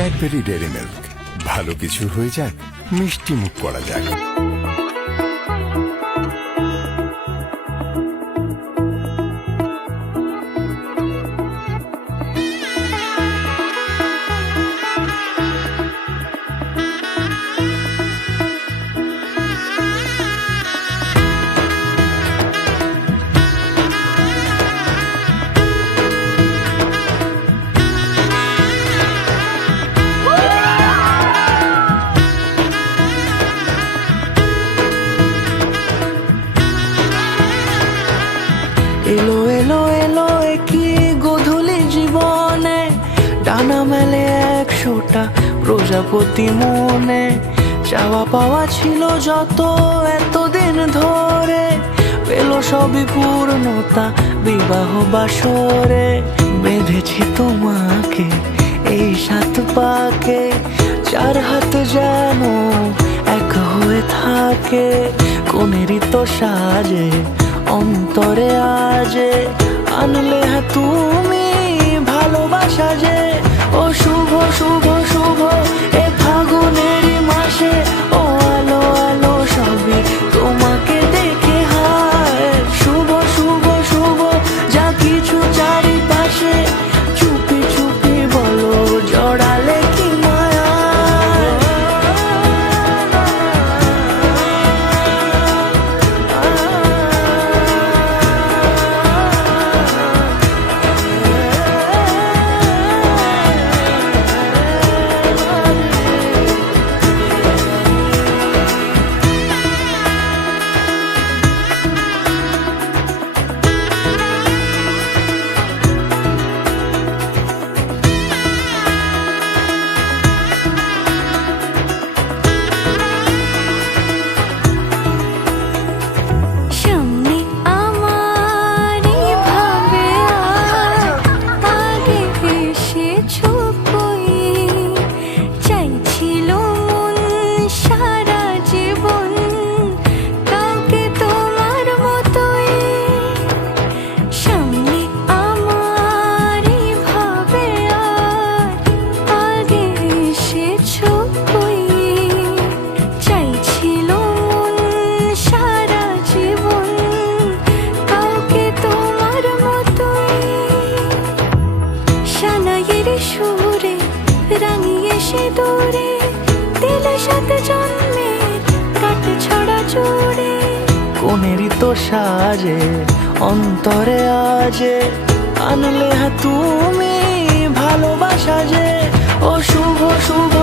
Cadbury dairy milk, ভালো কিছু হয়ে যাক, মিষ্টি মুখ করা যাক। এলো এলো এলো কি গোধূলি জীবনে, ডানা মেলে 100টা প্রজাপতি মনে। চাওয়া পাওয়া ছিল যত এতদিন ধরে, পেল সবই পূর্ণতা বিবাহ বাসরে। বেঁধেছি তোমাকে এই 7 পাকে, 4 হাত যেন এক হয়ে থাকে। কোনেরই তো সাজে অন্তরে আজে, আনলে হ্যাঁ তুমি ভালোবাসা যে। ও শুভ শুভ শুভ এ ফাগুনেরই মাসে, ও আলো আলো সবই তোমাকে দেখে হায়। শুভ শুভ শুভ যা কিছু চারিপাশে, চুপি চুপি বলো জড়ালে কি মায়া। সুরে রাঙিয়ে সে দূরে, দিলে 7 জন্মের কাট ছড়া জুড়ে। কোনেরই তো সাজে অন্তরে আজে, আনলে হ্যাঁ তুমি ভালোবাসা যে। ও শুভ শুভ